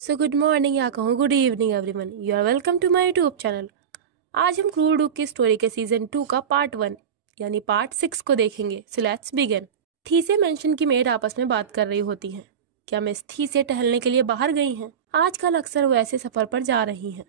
Good morning या कहूँ good evening everyone, you are welcome to my YouTube channel. आज हम क्रूर डुक की स्टोरी के सीजन 2 का पार्ट 1 यानी पार्ट 6 को देखेंगे। So let's begin. थी से मेंशन की मेड आपस में बात कर रही होती हैं। क्या मिस थी से टहलने के लिए बाहर गई हैं? आजकल अक्सर वो ऐसे सफर पर जा रही हैं।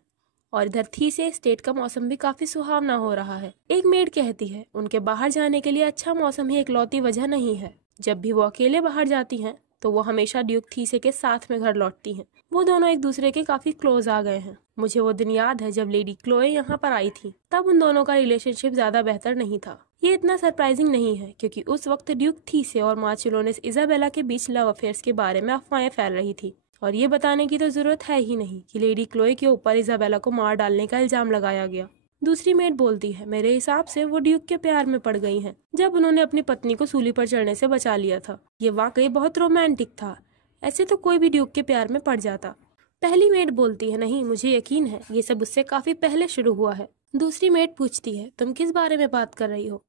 और इधर थी से स्टेट का मौसम भी काफी सुहावना हो रहा है। एक मेड कहती है उनके बाहर जाने के लिए अच्छा मौसम ही इकलौती वजह नहीं है। जब भी वो अकेले बाहर जाती हैं तो वो हमेशा ड्यूक थीसे के साथ में घर लौटती हैं। वो दोनों एक दूसरे के काफी क्लोज आ गए हैं। मुझे वो दिन याद है जब लेडी क्लोए यहाँ पर आई थी। तब उन दोनों का रिलेशनशिप ज्यादा बेहतर नहीं था। ये इतना सरप्राइजिंग नहीं है क्योंकि उस वक्त ड्यूक थीसे और मार्चेलोनेस इजाबेला के बीच लव अफेयर्स के बारे में अफवाहें फैल रही थी। और ये बताने की तो जरूरत है ही नहीं कि लेडी क्लोए के ऊपर इजाबेला को मार डालने का इल्जाम लगाया गया। दूसरी मेड बोलती है मेरे हिसाब से वो ड्यूक के प्यार में पड़ गई हैं जब उन्होंने अपनी पत्नी को सूली पर चढ़ने से बचा लिया था। ये वाकई बहुत रोमांटिक था। ऐसे तो कोई भी ड्यूक के प्यार में पड़ जाता। पहली मेड बोलती है नहीं, मुझे यकीन है ये सब उससे काफी पहले शुरू हुआ है। दूसरी मेड पूछती है तुम किस बारे में बात कर रही हो?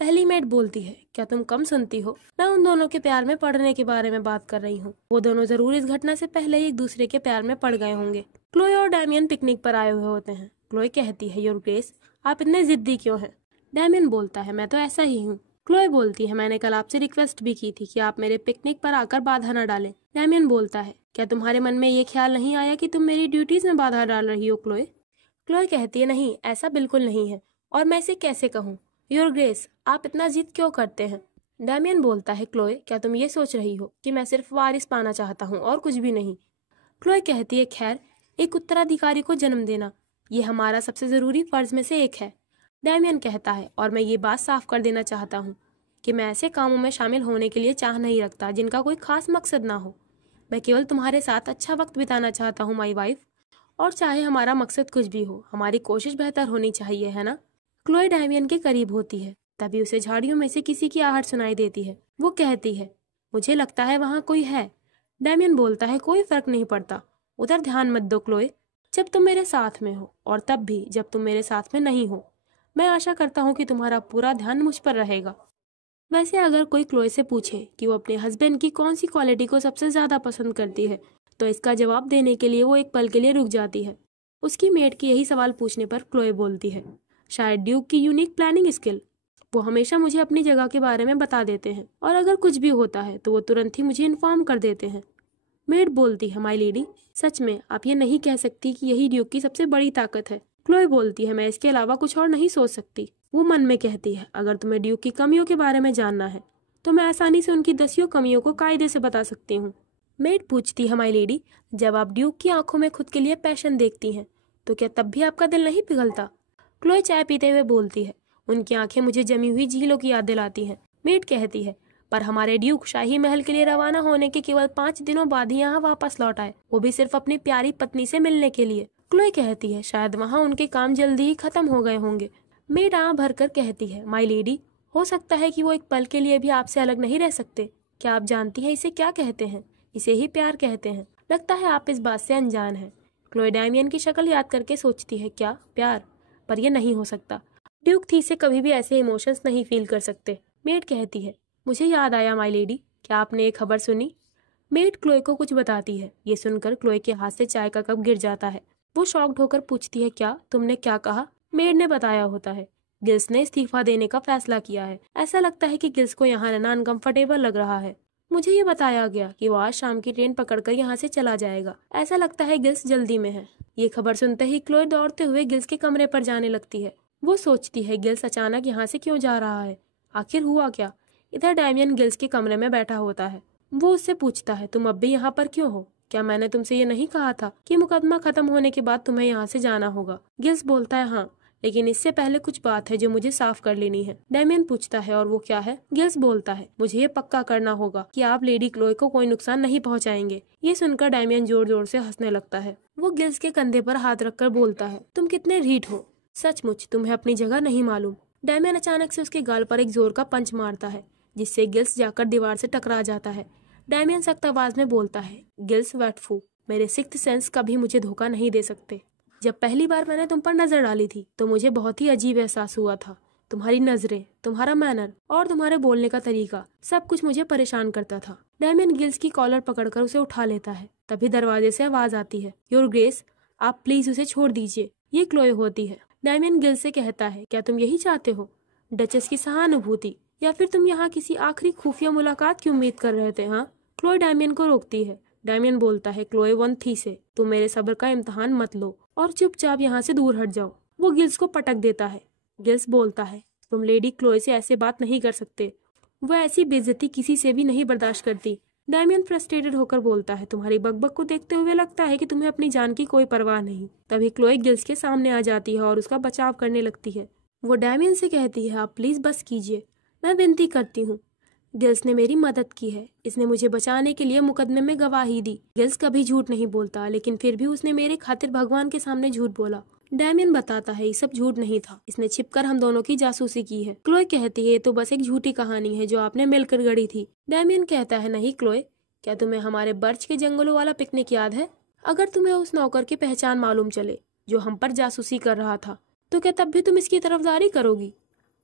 पहली मेड बोलती है क्या तुम कम सुनती हो? मैं उन दोनों के प्यार में पड़ने के बारे में बात कर रही हूँ। वो दोनों जरूर इस घटना से पहले ही एक दूसरे के प्यार में पड़ गए होंगे। क्लोए और डैमियन पिकनिक पर आए हुए होते हैं। क्लोए कहती है योर ग्रेस, आप इतने जिद्दी क्यों हैं? डैमियन बोलता है मैं तो ऐसा ही हूँ। क्लोए बोलती है मैंने कल आपसे रिक्वेस्ट भी की थी कि आप मेरे पिकनिक पर आकर बाधा न डालें। डैमियन बोलता है क्या तुम्हारे मन में ये ख्याल नहीं आया कि तुम मेरी ड्यूटीज में बाधा डाल रही हो क्लोए? क्लोए कहती है नहीं, ऐसा बिल्कुल नहीं है। और मैं इसे कैसे कहूँ? योर ग्रेस, आप इतना जिद क्यों करते हैं? डैमियन बोलता है क्लोए क्या तुम ये सोच रही हो कि मैं सिर्फ वारिस पाना चाहता हूँ और कुछ भी नहीं? क्लोए कहती है खैर, एक उत्तराधिकारी को जन्म देना ये हमारा सबसे जरूरी फर्ज में से एक है। डैमियन कहता है और मैं ये बात साफ कर देना चाहता हूँ कि मैं ऐसे कामों में शामिल होने के लिए चाह नहीं रखता जिनका कोई खास मकसद ना हो। मैं केवल तुम्हारे साथ अच्छा वक्त बिताना चाहता हूँ माई वाइफ। और चाहे हमारा मकसद कुछ भी हो, हमारी कोशिश बेहतर होनी चाहिए, है ना? क्लोए डैमियन के करीब होती है। तभी उसे झाड़ियों में से किसी की आहट सुनाई देती है। वो कहती है मुझे लगता है वहाँ कोई है। डैमियन बोलता है कोई फर्क नहीं पड़ता, उधर ध्यान मत दो क्लोए, जब तुम मेरे साथ में हो और तब भी जब तुम मेरे साथ में नहीं हो। मैं आशा करता हूँ कि तुम्हारा पूरा ध्यान मुझ पर रहेगा। वैसे अगर कोई क्लोए से पूछे कि वो अपने हस्बैंड की कौन सी क्वालिटी को सबसे ज्यादा पसंद करती है तो इसका जवाब देने के लिए वो एक पल के लिए रुक जाती है। उसकी मेड की यही सवाल पूछने पर क्लोए बोलती है शायद ड्यूक की यूनिक प्लानिंग स्किल। वो हमेशा मुझे अपनी जगह के बारे में बता देते हैं और अगर कुछ भी होता है तो वो तुरंत ही मुझे इन्फॉर्म कर देते हैं। मेड बोलती है माई लेडी, सच में आप ये नहीं कह सकती कि यही ड्यूक की सबसे बड़ी ताकत है? क्लोए बोलती है मैं इसके अलावा कुछ और नहीं सोच सकती। वो मन में कहती है अगर तुम्हें ड्यूक की कमियों के बारे में जानना है तो मैं आसानी से उनकी 10 कमियों को कायदे से बता सकती हूँ। मेड पूछती है माई लेडी, जब आप ड्यूक की आंखों में खुद के लिए पैशन देखती हैं तो क्या तब भी आपका दिल नहीं पिघलता? क्लोए चाय पीते हुए बोलती है उनकी आंखें मुझे जमी हुई झीलों की याद दिलाती हैं। मेड कहती है पर हमारे ड्यूक शाही महल के लिए रवाना होने के केवल 5 दिनों बाद ही यहाँ वापस लौट आए, वो भी सिर्फ अपनी प्यारी पत्नी से मिलने के लिए। क्लोए कहती है शायद वहाँ उनके काम जल्दी ही खत्म हो गए होंगे। मेड आँख भरकर कहती है माई लेडी, हो सकता है कि वो एक पल के लिए भी आपसे अलग नहीं रह सकते। क्या आप जानती हैं इसे क्या कहते हैं? इसे ही प्यार कहते हैं। लगता है आप इस बात से अनजान हैं। क्लोए डैमियन की शक्ल याद करके सोचती है क्या प्यार? पर यह नहीं हो सकता। ड्यूक थी से कभी भी ऐसे इमोशंस नहीं फील कर सकते। मेड कहती है मुझे याद आया माई लेडी, क्या आपने एक खबर सुनी? मेड क्लोए को कुछ बताती है। ये सुनकर क्लोए के हाथ से चाय का कप गिर जाता है। वो शॉक्ड होकर पूछती है क्या तुमने क्या कहा? मेड ने बताया होता है गिल्स ने इस्तीफा देने का फैसला किया है। ऐसा लगता है कि गिल्स को यहाँ रहना अनकंफर्टेबल लग रहा है। मुझे ये बताया गया कि वो आज शाम की ट्रेन पकड़कर यहाँ से चला जाएगा। ऐसा लगता है गिल्स जल्दी में है। ये खबर सुनते ही क्लोए दौड़ते हुए गिल्स के कमरे पर जाने लगती है। वो सोचती है गिल्स अचानक यहाँ से क्यों जा रहा है, आखिर हुआ क्या? इधर डैमियन गिल्स के कमरे में बैठा होता है। वो उससे पूछता है तुम अब भी यहाँ पर क्यों हो? क्या मैंने तुमसे ये नहीं कहा था कि मुकदमा खत्म होने के बाद तुम्हें यहाँ से जाना होगा? गिल्स बोलता है हाँ, लेकिन इससे पहले कुछ बात है जो मुझे साफ कर लेनी है। डैमियन पूछता है और वो क्या है? गिल्स बोलता है मुझे ये पक्का करना होगा कि आप लेडी क्लोए को कोई नुकसान नहीं पहुँचाएंगे। ये सुनकर डैमियन जोर जोर से हंसने लगता है। वो गिल्स के कंधे पर हाथ रखकर बोलता है तुम कितने ढीठ हो, सचमुच तुम्हें अपनी जगह नहीं मालूम। डैमियन अचानक से उसके गाल पर एक जोर का पंच मारता है जिससे गिल्स जाकर दीवार से टकरा जाता है। डैमियन सख्त आवाज में बोलता है गिल्स वटफू, मेरे सिक्स्थ सेंस कभी मुझे धोखा नहीं दे सकते। जब पहली बार मैंने तुम पर नजर डाली थी तो मुझे बहुत ही अजीब एहसास हुआ था। तुम्हारी नजरें, तुम्हारा मैनर और तुम्हारे बोलने का तरीका सब कुछ मुझे परेशान करता था। डैमियन गिल्स की कॉलर पकड़कर उसे उठा लेता है। तभी दरवाजे से आवाज आती है, योर ग्रेस, आप प्लीज उसे छोड़ दीजिए। ये क्लोए होती है। डैमियन गिल से कहता है, क्या तुम यही चाहते हो, डचेस की सहानुभूति, या फिर तुम यहाँ किसी आखिरी खुफिया मुलाकात की उम्मीद कर रहे थे? हाँ। क्लोए डैमियन को रोकती है। डैमियन बोलता है, क्लोए वन थी से तुम मेरे सब्र का इम्तिहान मत लो और चुपचाप यहाँ से दूर हट जाओ। वो गिल्स को पटक देता है। गिल्स बोलता है, तुम लेडी क्लोए से ऐसे बात नहीं कर सकते, वह ऐसी बेइज्जती किसी से भी नहीं बर्दाश्त करती। डैमियन फ्रस्ट्रेटेड होकर बोलता है, तुम्हारी बकबक को देखते हुए लगता है कि तुम्हें अपनी जान की कोई परवाह नहीं। तभी क्लोए गिल्स के सामने आ जाती है और उसका बचाव करने लगती है। वो डैमियन से कहती है, आप प्लीज बस कीजिए, मैं विनती करती हूँ। गिल्स ने मेरी मदद की है, इसने मुझे बचाने के लिए मुकदमे में गवाही दी। गिल्स कभी झूठ नहीं बोलता, लेकिन फिर भी उसने मेरे खातिर भगवान के सामने झूठ बोला। डैमियन बताता है, ये सब झूठ नहीं था, इसने छिपकर हम दोनों की जासूसी की है। क्लोए कहती है, ये तो बस एक झूठी कहानी है जो आपने मिलकर गढ़ी थी। डैमियन कहता है, नहीं क्लोए, क्या तुम्हें हमारे बर्च के जंगलों वाला पिकनिक याद है? अगर तुम्हें उस नौकर की पहचान मालूम चले जो हम पर जासूसी कर रहा था, तो क्या तब भी तुम इसकी तरफदारी करोगी?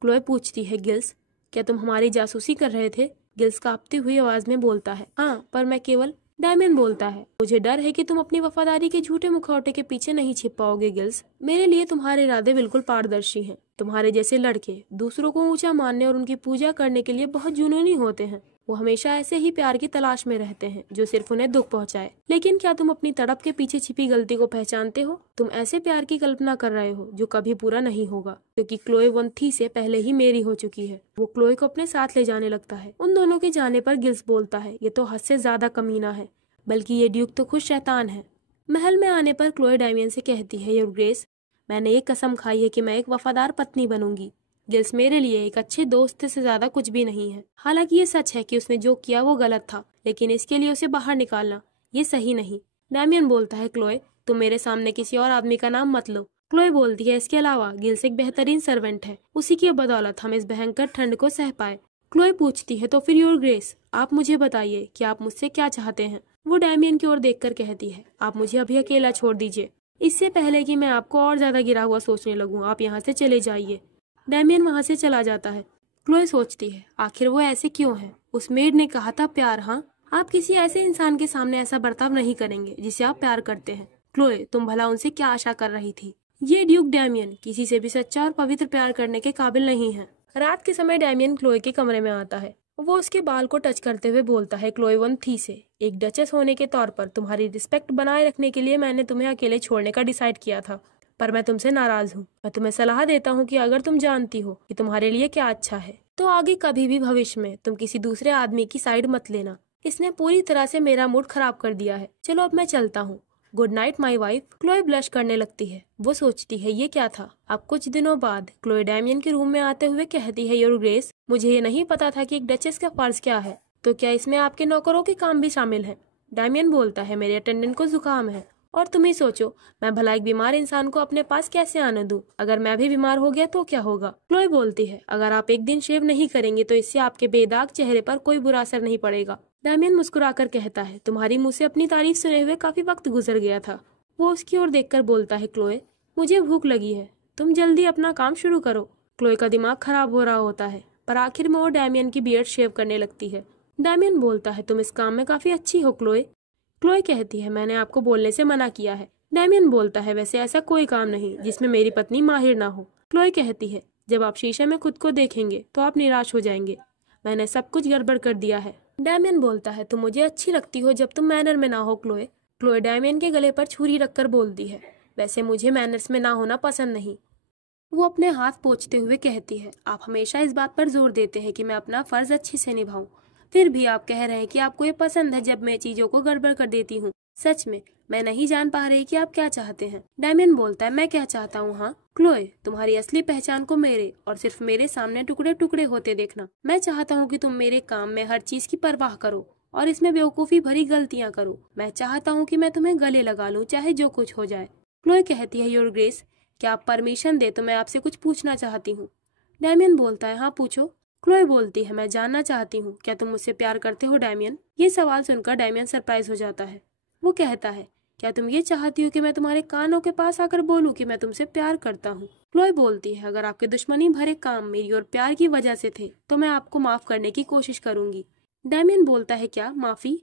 क्लोए पूछती है, गिल्स, क्या तुम हमारी जासूसी कर रहे थे? गिल्स कांपती हुई आवाज में बोलता है, हाँ, पर मैं केवल। डैमियन बोलता है, मुझे डर है कि तुम अपनी वफादारी के झूठे मुखौटे के पीछे नहीं छिप पाओगे गिल्स। मेरे लिए तुम्हारे इरादे बिल्कुल पारदर्शी हैं। तुम्हारे जैसे लड़के दूसरों को ऊंचा मानने और उनकी पूजा करने के लिए बहुत जुनूनी होते हैं। वो हमेशा ऐसे ही प्यार की तलाश में रहते हैं जो सिर्फ उन्हें दुख पहुंचाए। लेकिन क्या तुम अपनी तड़प के पीछे छिपी गलती को पहचानते हो? तुम ऐसे प्यार की कल्पना कर रहे हो जो कभी पूरा नहीं होगा, क्योंकि क्लोए वन थी से पहले ही मेरी हो चुकी है। वो क्लोए को अपने साथ ले जाने लगता है। उन दोनों के जाने पर गिल्स बोलता है, ये तो हद से ज्यादा कमीना है, बल्कि ये ड्यूक तो खुद शैतान है। महल में आने पर क्लोए डैमियन से कहती है, योर ग्रेस, मैंने एक कसम खाई है कि मैं एक वफादार पत्नी बनूंगी। गिल्स मेरे लिए एक अच्छे दोस्त से ज्यादा कुछ भी नहीं है। हालांकि ये सच है कि उसने जो किया वो गलत था, लेकिन इसके लिए उसे बाहर निकालना ये सही नहीं। डैमियन बोलता है, क्लोए, तुम मेरे सामने किसी और आदमी का नाम मत लो। क्लोए बोलती है, इसके अलावा गिल्स एक बेहतरीन सर्वेंट है, उसी की बदौलत हम इस भयंकर ठंड को सह पाए। क्लोए पूछती है, तो फिर योर ग्रेस, आप मुझे बताइए कि आप मुझसे क्या चाहते हैं? वो डैमियन की ओर देखकर कहती है, आप मुझे अभी अकेला छोड़ दीजिए, इससे पहले कि मैं आपको और ज्यादा गिरा हुआ सोचने लगूं। आप यहाँ से चले जाइए। डैमियन वहाँ से चला जाता है। क्लोए सोचती है, आखिर वो ऐसे क्यों है? उस मेड ने कहा था प्यार, हाँ, आप किसी ऐसे इंसान के सामने ऐसा बर्ताव नहीं करेंगे जिसे आप प्यार करते हैं। क्लोए, तुम भला उनसे क्या आशा कर रही थी? ये ड्यूक डैमियन किसी से भी सच्चा और पवित्र प्यार करने के काबिल नहीं है। रात के समय डैमियन क्लोए के कमरे में आता है। वो उसके बाल को टच करते हुए बोलता है, क्लोए वन थी से, एक डचेस होने के तौर पर तुम्हारी रिस्पेक्ट बनाए रखने के लिए मैंने तुम्हें अकेले छोड़ने का डिसाइड किया था, पर मैं तुमसे नाराज हूँ। मैं तुम्हें सलाह देता हूँ कि अगर तुम जानती हो कि तुम्हारे लिए क्या अच्छा है, तो आगे कभी भी भविष्य में तुम किसी दूसरे आदमी की साइड मत लेना। इसने पूरी तरह से मेरा मूड खराब कर दिया है। चलो अब मैं चलता हूँ। Good night my wife. Chloe blush करने लगती है। वो सोचती है, ये क्या था? अब कुछ दिनों बाद क्लोए डैमियन के रूम में आते हुए कहती है, योर ग्रेस, मुझे ये नहीं पता था कि एक डचेस का फर्ज क्या है, तो क्या इसमें आपके नौकरों के काम भी शामिल है? डैमियन बोलता है, मेरे अटेंडेंट को जुकाम है, और तुम ही सोचो, मैं भला एक बीमार इंसान को अपने पास कैसे आने दूं? अगर मैं भी बीमार हो गया तो क्या होगा? क्लोए बोलती है, अगर आप एक दिन शेव नहीं करेंगे तो इससे आपके बेदाग चेहरे पर कोई बुरा असर नहीं पड़ेगा। डैमियन मुस्कुराकर कहता है, तुम्हारी मुंह से अपनी तारीफ सुने हुए काफी वक्त गुजर गया था। वो उसकी ओर देखकर बोलता है, क्लोए, मुझे भूख लगी है, तुम जल्दी अपना काम शुरू करो। क्लोए का दिमाग खराब हो रहा होता है, पर आखिर में वो डैमियन की बियर्ड शेव करने लगती है। डैमियन बोलता है, तुम इस काम में काफी अच्छी हो क्लोए। क्लोए कहती है, मैंने आपको बोलने से मना किया है। डैमियन बोलता है, वैसे ऐसा कोई काम नहीं जिसमें मेरी पत्नी माहिर ना हो। क्लोए कहती है, जब आप शीशे में खुद को देखेंगे तो आप निराश हो जाएंगे। मैंने सब कुछ गड़बड़ कर दिया है। डैमियन बोलता है, तुम मुझे अच्छी लगती हो जब तुम मैनर में ना हो क्लोए। क्लोए डैमियन के गले पर छुरी रखकर बोलती है, वैसे मुझे मैनर्स में ना होना पसंद नहीं। वो अपने हाथ पोंछते हुए कहती है, आप हमेशा इस बात पर जोर देते हैं कि मैं अपना फर्ज अच्छे से निभाऊं, फिर भी आप कह रहे हैं कि आपको ये पसंद है जब मैं चीजों को गड़बड़ कर देती हूँ। सच में मैं नहीं जान पा रही कि आप क्या चाहते हैं। डैमियन बोलता है, मैं क्या चाहता हूँ? हाँ क्लोए, तुम्हारी असली पहचान को मेरे और सिर्फ मेरे सामने टुकड़े टुकड़े होते देखना। मैं चाहता हूँ कि तुम मेरे काम में हर चीज की परवाह करो और इसमें बेवकूफी भरी गलतियाँ करो। मैं चाहता हूँ कि मैं तुम्हें गले लगा लूँ चाहे जो कुछ हो जाए। क्लोए कहती है, योर ग्रेस, क्या आप परमिशन दे तो मैं आपसे कुछ पूछना चाहती हूँ। डैमियन बोलता है, हाँ पूछो। क्लोए बोलती है, मैं जानना चाहती हूँ, क्या तुम मुझसे प्यार करते हो डैमियन? ये सवाल सुनकर डैमियन सरप्राइज हो जाता है। वो कहता है, क्या तुम ये चाहती हो कि मैं तुम्हारे कानों के पास आकर बोलूं कि मैं तुमसे प्यार करता हूँ? क्लोए बोलती है, अगर आपके दुश्मनी भरे काम मेरी और प्यार की वजह से थे तो मैं आपको माफ करने की कोशिश करूंगी। डैमियन बोलता है, क्या माफी?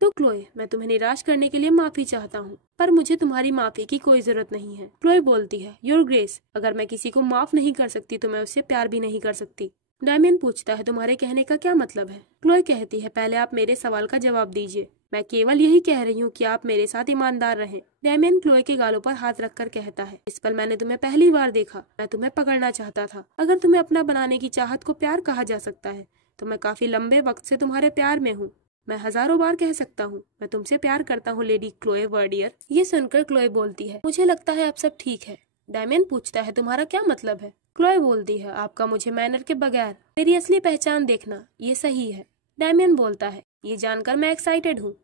तो क्लोए, मैं तुम्हें निराश करने के लिए माफी चाहता हूँ, पर मुझे तुम्हारी माफी की कोई जरूरत नहीं है। क्लोए बोलती है, योर ग्रेस, अगर मैं किसी को माफ नहीं कर सकती तो मैं उससे प्यार भी नहीं कर सकती। डैमियन पूछता है, तुम्हारे कहने का क्या मतलब है? क्लोए कहती है, पहले आप मेरे सवाल का जवाब दीजिए। मैं केवल यही कह रही हूँ कि आप मेरे साथ ईमानदार रहें। डैमियन क्लोए के गालों पर हाथ रखकर कहता है, इस पल मैंने तुम्हें पहली बार देखा। मैं तुम्हें पकड़ना चाहता था। अगर तुम्हें अपना बनाने की चाहत को प्यार कहा जा सकता है तो मैं काफी लंबे वक्त से तुम्हारे प्यार में हूँ। मैं हजारों बार कह सकता हूँ, मैं तुमसे प्यार करता हूँ लेडी क्लोए वर्डियर। ये सुनकर क्लोए बोलती है, मुझे लगता है अब सब ठीक है। डैमियन पूछता है, तुम्हारा क्या मतलब है? क्लोए बोलती है, आपका मुझे मैनर के बगैर मेरी असली पहचान देखना, ये सही है। डैमियन बोलता है, ये जानकर मैं एक्साइटेड हूँ।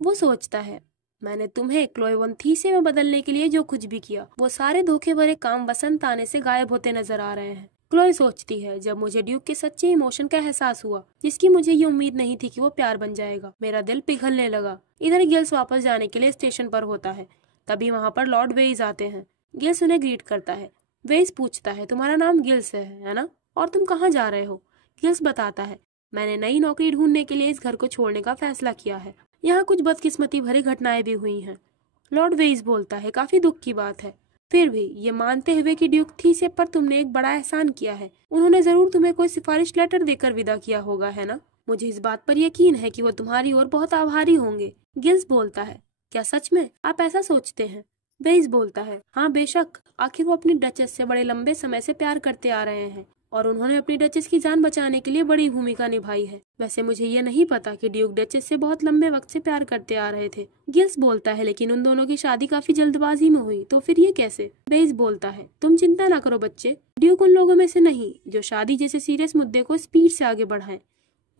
वो सोचता है, मैंने तुम्हें क्लोए वन थीसे में बदलने के लिए जो कुछ भी किया, वो सारे धोखे भरे काम वसंत आने से गायब होते नजर आ रहे हैं। क्लोए सोचती है, जब मुझे ड्यूक के सच्चे इमोशन का एहसास हुआ, जिसकी मुझे ये उम्मीद नहीं थी कि वो प्यार बन जाएगा, मेरा दिल पिघलने लगा। इधर गिल्स वापस जाने के लिए स्टेशन पर होता है। तभी वहाँ पर लॉर्ड वेइस आते हैं। गिल्स उन्हें ग्रीट करता है। वेइस पूछता है, तुम्हारा नाम गिल्स है ना? और तुम कहाँ जा रहे हो? गिल्स बताता है, मैंने नई नौकरी ढूंढने के लिए इस घर को छोड़ने का फैसला किया है। यहाँ कुछ बदकिस्मती भरी घटनाएं भी हुई हैं। लॉर्ड वेइस बोलता है, काफी दुख की बात है। फिर भी ये मानते हुए कि ड्यूक थीसे पर तुमने एक बड़ा एहसान किया है, उन्होंने जरूर तुम्हें कोई सिफारिश लेटर देकर विदा किया होगा, है ना? मुझे इस बात पर यकीन है कि वो तुम्हारी ओर बहुत आभारी होंगे। गिल्स बोलता है, क्या सच में आप ऐसा सोचते हैं? वेइस बोलता है, हाँ बेशक, आखिर वो अपनी डचेस से बड़े लंबे समय से प्यार करते आ रहे हैं और उन्होंने अपनी डचेस की जान बचाने के लिए बड़ी भूमिका निभाई है। वैसे मुझे ये नहीं पता कि ड्यूक डचेस से बहुत लंबे वक्त से प्यार करते आ रहे थे। गिल्स बोलता है, लेकिन उन दोनों की शादी काफी जल्दबाजी में हुई, तो फिर ये कैसे? वेइस बोलता है, तुम चिंता ना करो बच्चे, ड्यूक उन लोगों में से नहीं जो शादी जैसे सीरियस मुद्दे को स्पीड से आगे बढ़ाएं।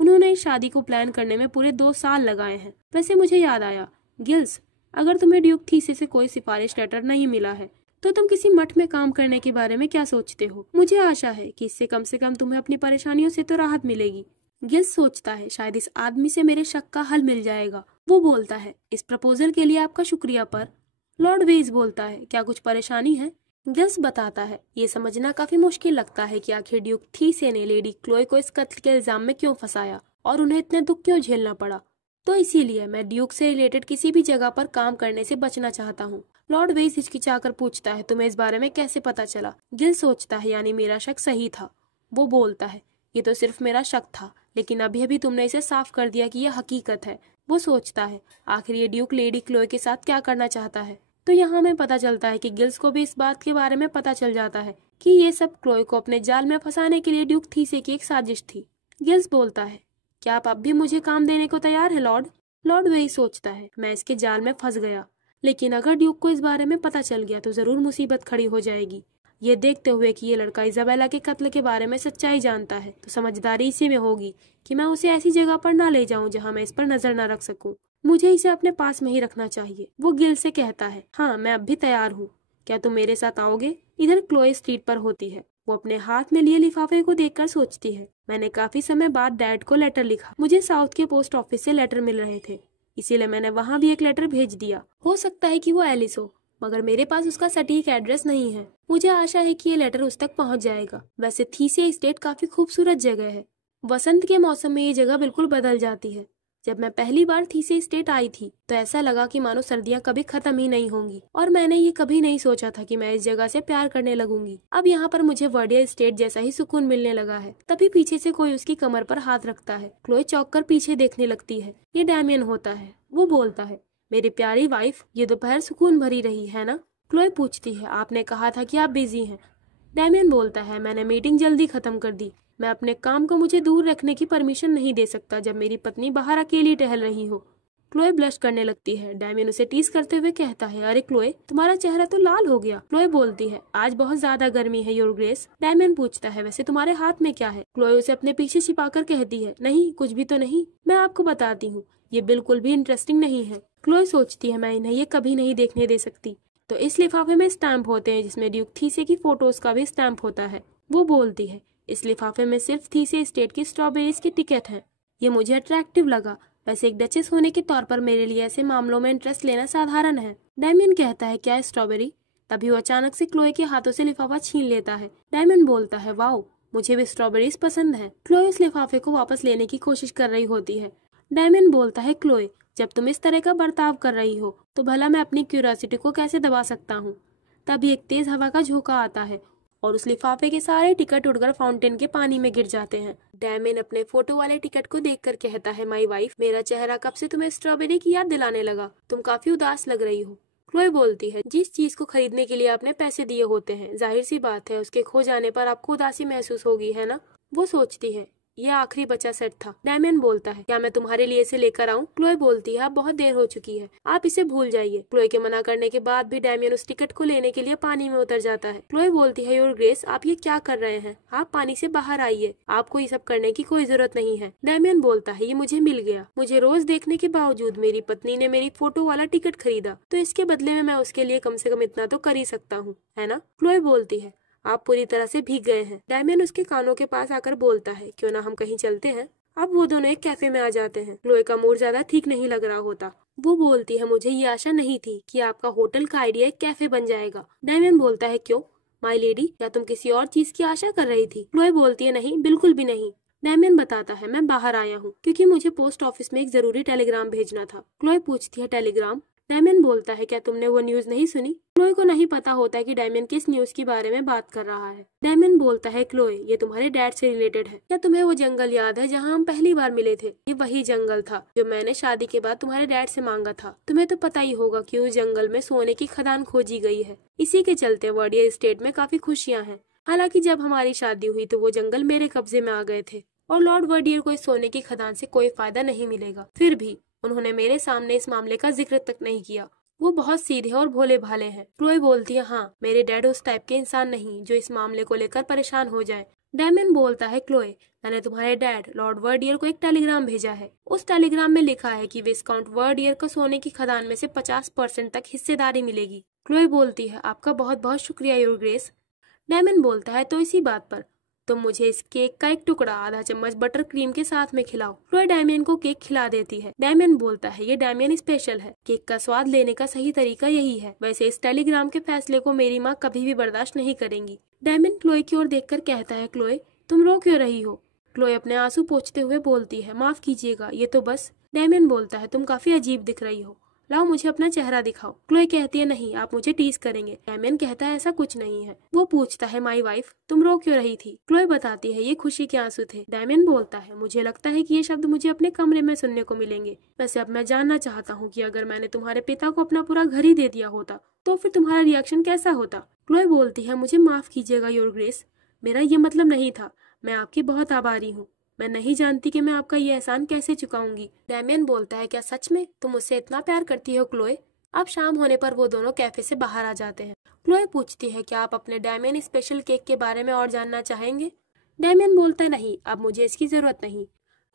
उन्होंने इस शादी को प्लान करने में पूरे 2 साल लगाए हैं। वैसे मुझे याद आया, गिल्स, अगर तुम्हें ड्यूक थीसे से कोई सिफारिश लेटर नहीं मिला है तो तुम किसी मठ में काम करने के बारे में क्या सोचते हो? मुझे आशा है कि इससे कम से कम तुम्हें अपनी परेशानियों से तो राहत मिलेगी। गिल्स सोचता है, शायद इस आदमी से मेरे शक का हल मिल जाएगा। वो बोलता है, इस प्रपोजल के लिए आपका शुक्रिया। पर लॉर्ड वेइस बोलता है, क्या कुछ परेशानी है? गिल्स बताता है, ये समझना काफी मुश्किल लगता है कि आखिर ड्यूक थीसे ने लेडी क्लोए को इस कत्ल के इल्जाम में क्यों फंसाया और उन्हें इतने दुख क्यों झेलना पड़ा। तो इसीलिए मैं ड्यूक से रिलेटेड किसी भी जगह पर काम करने से बचना चाहता हूँ। लॉर्ड वेइस हिचकिचाकर पूछता है, तुम्हें इस बारे में कैसे पता चला? गिल सोचता है, यानी मेरा शक सही था। वो बोलता है, ये तो सिर्फ मेरा शक था, लेकिन अभी अभी तुमने इसे साफ कर दिया कि यह हकीकत है। वो सोचता है, आखिर ये ड्यूक लेडी क्लोए के साथ क्या करना चाहता है? तो यहाँ हमें पता चलता है कि गिल्स को भी इस बात के बारे में पता चल जाता है कि ये सब क्लोए को अपने जाल में फंसाने के लिए ड्यूक थीसे की एक साजिश थी। गिल्स बोलता है, क्या आप अब भी मुझे काम देने को तैयार है लॉर्ड? लॉर्ड वेइस सोचता है, मैं इसके जाल में फंस गया, लेकिन अगर ड्यूक को इस बारे में पता चल गया तो जरूर मुसीबत खड़ी हो जाएगी। ये देखते हुए कि ये लड़का इजाबेला के कत्ल के बारे में सच्चाई जानता है, तो समझदारी इसी में होगी कि मैं उसे ऐसी जगह पर ना ले जाऊं जहां मैं इस पर नजर न रख सकूं। मुझे इसे अपने पास में ही रखना चाहिए। वो गिल से कहता है, हाँ मैं अब भी तैयार हूँ, क्या तुम मेरे साथ आओगे? इधर क्लोए स्ट्रीट पर होती है। वो अपने हाथ में लिए लिफाफे को देखकर सोचती है, मैंने काफी समय बाद डैड को लेटर लिखा। मुझे साउथ के पोस्ट ऑफिस से लेटर मिल रहे थे, इसीलिए मैंने वहाँ भी एक लेटर भेज दिया। हो सकता है कि वो एलिस हो, मगर मेरे पास उसका सटीक एड्रेस नहीं है। मुझे आशा है कि ये लेटर उस तक पहुँच जाएगा। वैसे थीसे स्टेट काफी खूबसूरत जगह है। वसंत के मौसम में ये जगह बिल्कुल बदल जाती है। जब मैं पहली बार थीसे स्टेट आई थी तो ऐसा लगा कि मानो सर्दियाँ कभी खत्म ही नहीं होंगी, और मैंने ये कभी नहीं सोचा था कि मैं इस जगह से प्यार करने लगूंगी। अब यहाँ पर मुझे वर्डियर स्टेट जैसा ही सुकून मिलने लगा है। तभी पीछे से कोई उसकी कमर पर हाथ रखता है। क्लोए चौंक कर पीछे देखने लगती है। ये डैमियन होता है। वो बोलता है, मेरी प्यारी वाइफ, ये दोपहर सुकून भरी रही है ना? क्लोए पूछती है, आपने कहा था कि आप बिजी हैं। डैमियन बोलता है, मैंने मीटिंग जल्दी खत्म कर दी। मैं अपने काम को मुझे दूर रखने की परमिशन नहीं दे सकता जब मेरी पत्नी बाहर अकेली टहल रही हो। क्लोए ब्लश करने लगती है। डैमियन उसे टीज करते हुए कहता है, अरे क्लोए, तुम्हारा चेहरा तो लाल हो गया। क्लोए बोलती है, आज बहुत ज्यादा गर्मी है योर ग्रेस। डैमियन पूछता है, वैसे तुम्हारे हाथ में क्या है? क्लोए उसे अपने पीछे छिपाकर कहती है, नहीं कुछ भी तो नहीं, मैं आपको बताती हूँ, ये बिल्कुल भी इंटरेस्टिंग नहीं है। क्लोए सोचती है, मैं इन्हें ये कभी नहीं देखने दे सकती। तो इस लिफाफे में स्टैम्प होते हैं जिसमें ड्यूक थीसे की फोटोज का भी स्टैम्प होता है। वो बोलती है, इस लिफाफे में सिर्फ थीसे स्टेट की स्ट्रॉबेरीज की टिकट है। ये मुझे अट्रैक्टिव लगा। वैसे एक डचेस होने के तौर पर मेरे लिए ऐसे मामलों में इंटरेस्ट लेना साधारण है। डैमियन कहता है, क्या स्ट्रॉबेरी? तभी वो अचानक से क्लोए के हाथों से लिफाफा छीन लेता है। डैमियन बोलता है, वाओ, मुझे भी स्ट्रॉबेरीज पसंद है। क्लोए उस लिफाफे को वापस लेने की कोशिश कर रही होती है। डैमियन बोलता है, क्लोए, जब तुम इस तरह का बर्ताव कर रही हो तो भला मैं अपनी क्यूरियोसिटी को कैसे दबा सकता हूँ। तभी एक तेज हवा का झोंका आता है और उस लिफाफे के सारे टिकट उड़कर फाउंटेन के पानी में गिर जाते हैं। डैमियन अपने फोटो वाले टिकट को देखकर कहता है, माई वाइफ, मेरा चेहरा कब से तुम्हें स्ट्रॉबेरी की याद दिलाने लगा। तुम काफी उदास लग रही हो। क्लोए बोलती है, जिस चीज को खरीदने के लिए आपने पैसे दिए होते हैं, जाहिर सी बात है उसके खो जाने पर आपको उदासी महसूस होगी, है ना। वो सोचती है, यह आखिरी बचा सेट था। डैमियन बोलता है, क्या मैं तुम्हारे लिए इसे लेकर आऊं? क्लोए बोलती है, अब बहुत देर हो चुकी है, आप इसे भूल जाइए। क्लोए के मना करने के बाद भी डैमियन उस टिकट को लेने के लिए पानी में उतर जाता है। क्लोए बोलती है, योर ग्रेस, आप ये क्या कर रहे हैं? आप पानी से बाहर आइए, आपको ये सब करने की कोई जरूरत नहीं है। डैमियन बोलता है, ये मुझे मिल गया। मुझे रोज देखने के बावजूद मेरी पत्नी ने मेरी फोटो वाला टिकट खरीदा, तो इसके बदले में मैं उसके लिए कम से कम इतना तो कर ही सकता हूँ, है ना। क्लोए बोलती है, आप पूरी तरह से भीग गए हैं। डैमियन उसके कानों के पास आकर बोलता है, क्यों ना हम कहीं चलते हैं। अब वो दोनों एक कैफे में आ जाते हैं। क्लोए का मूड ज्यादा ठीक नहीं लग रहा होता। वो बोलती है, मुझे ये आशा नहीं थी कि आपका होटल का आइडिया एक कैफे बन जाएगा। डैमियन बोलता है, क्यों माई लेडी, क्या तुम किसी और चीज की आशा कर रही थी? क्लोए बोलती है, नहीं, बिल्कुल भी नहीं। डैमियन बताता है, मैं बाहर आया हूँ क्योंकि मुझे पोस्ट ऑफिस में एक जरूरी टेलीग्राम भेजना था। क्लोए पूछती है, टेलीग्राम? डैमियन बोलता है, क्या तुमने वो न्यूज नहीं सुनी? क्लोए को नहीं पता होता कि डैमियन किस न्यूज के बारे में बात कर रहा है। डैमियन बोलता है, क्लोए, ये तुम्हारे डैड से रिलेटेड है। क्या तुम्हें वो जंगल याद है जहाँ हम पहली बार मिले थे? ये वही जंगल था जो मैंने शादी के बाद तुम्हारे डैड से मांगा था। तुम्हें तो पता ही होगा कि उस जंगल में सोने की खदान खोजी गई है। इसी के चलते वर्डियर स्टेट में काफी खुशियाँ हैं। हालांकि जब हमारी शादी हुई तो वो जंगल मेरे कब्जे में आ गए थे और लॉर्ड वर्डियर को इस सोने की खदान से कोई फायदा नहीं मिलेगा। फिर भी उन्होंने मेरे सामने इस मामले का जिक्र तक नहीं किया। वो बहुत सीधे और भोले भाले हैं। क्लोए बोलती है, हाँ, मेरे डैड उस टाइप के इंसान नहीं जो इस मामले को लेकर परेशान हो जाए। डैमियन बोलता है, क्लोए, मैंने तुम्हारे डैड लॉर्ड वर्डियर को एक टेलीग्राम भेजा है। उस टेलीग्राम में लिखा है कि विस्काउंट वर्डियर को सोने की खदान में से 50% तक हिस्सेदारी मिलेगी। क्लोए बोलती है, आपका बहुत बहुत शुक्रिया योर ग्रेस। डैमियन बोलता है, तो इसी बात पर तुम मुझे इस केक का एक टुकड़ा आधा चम्मच बटर क्रीम के साथ में खिलाओ। क्लोए डैमियन को केक खिला देती है। डैमियन बोलता है, ये डैमियन स्पेशल है। केक का स्वाद लेने का सही तरीका यही है। वैसे इस टेलीग्राम के फैसले को मेरी माँ कभी भी बर्दाश्त नहीं करेंगी। डैमियन क्लोए की ओर देखकर कहता है, क्लोए, तुम रो क्यों रही हो? क्लोए अपने आंसू पोंछते हुए बोलती है, माफ कीजिएगा, ये तो बस। डैमियन बोलता है, तुम काफी अजीब दिख रही हो, लाओ मुझे अपना चेहरा दिखाओ। क्लोए कहती है, नहीं, आप मुझे टीज करेंगे। डैमियन कहता है, ऐसा कुछ नहीं है। वो पूछता है, माई वाइफ, तुम रो क्यों रही थी? क्लोए बताती है, ये खुशी के आंसू थे। डैमियन बोलता है, मुझे लगता है कि ये शब्द मुझे अपने कमरे में सुनने को मिलेंगे। वैसे अब मैं जानना चाहता हूँ कि अगर मैंने तुम्हारे पिता को अपना पूरा घर ही दे दिया होता तो फिर तुम्हारा रिएक्शन कैसा होता? क्लोए बोलती है, मुझे माफ कीजिएगा योर ग्रेस, मेरा ये मतलब नहीं था। मैं आपकी बहुत आभारी हूँ। मैं नहीं जानती कि मैं आपका ये एहसान कैसे चुकाऊंगी। डैमियन बोलता है, क्या सच में तुम मुझसे इतना प्यार करती हो क्लोए? अब शाम होने पर वो दोनों कैफे से बाहर आ जाते हैं। क्लोए पूछती है, क्या आप अपने डैमियन स्पेशल केक के बारे में और जानना चाहेंगे? डैमियन बोलता है, नहीं, अब मुझे इसकी जरूरत नहीं।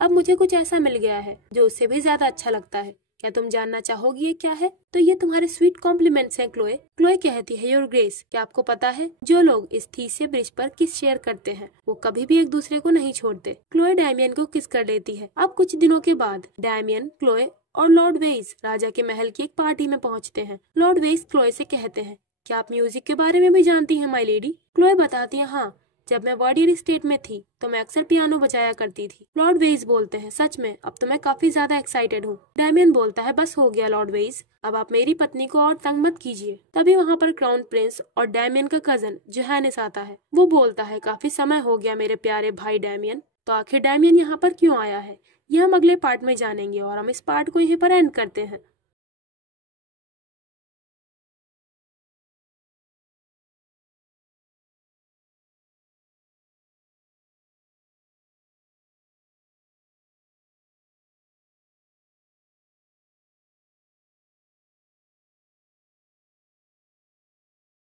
अब मुझे कुछ ऐसा मिल गया है जो उससे भी ज्यादा अच्छा लगता है। क्या तुम जानना चाहोगी ये क्या है? तो ये तुम्हारे स्वीट कॉम्प्लीमेंट्स हैं क्लोए। क्लोए कहती है, योर ग्रेस, क्या आपको पता है जो लोग इस थीसिया ब्रिज पर किस शेयर करते हैं वो कभी भी एक दूसरे को नहीं छोड़ते। क्लोए डैमियन को किस कर लेती है। अब कुछ दिनों के बाद डैमियन, क्लोए और लॉर्ड वेइस राजा के महल की एक पार्टी में पहुंचते हैं। लॉर्ड वेइस क्लोए से कहते हैं, क्या आप म्यूजिक के बारे में भी जानती हैं माई लेडी? क्लोए बताती है, हाँ, जब मैं वर्डियर स्टेट में थी तो मैं अक्सर पियानो बजाया करती थी। लॉर्ड वेइस बोलते हैं, सच में? अब तो मैं काफी ज्यादा एक्साइटेड हूँ। डैमियन बोलता है, बस हो गया लॉर्ड वेइस, अब आप मेरी पत्नी को और तंग मत कीजिए। तभी वहाँ पर क्राउन प्रिंस और डैमियन का कजन जोहानिस आता है। वो बोलता है, काफी समय हो गया मेरे प्यारे भाई डैमियन। तो आखिर डैमियन यहाँ पर क्यों आया है, ये हम अगले पार्ट में जानेंगे और हम इस पार्ट को यहीं पर एंड करते हैं।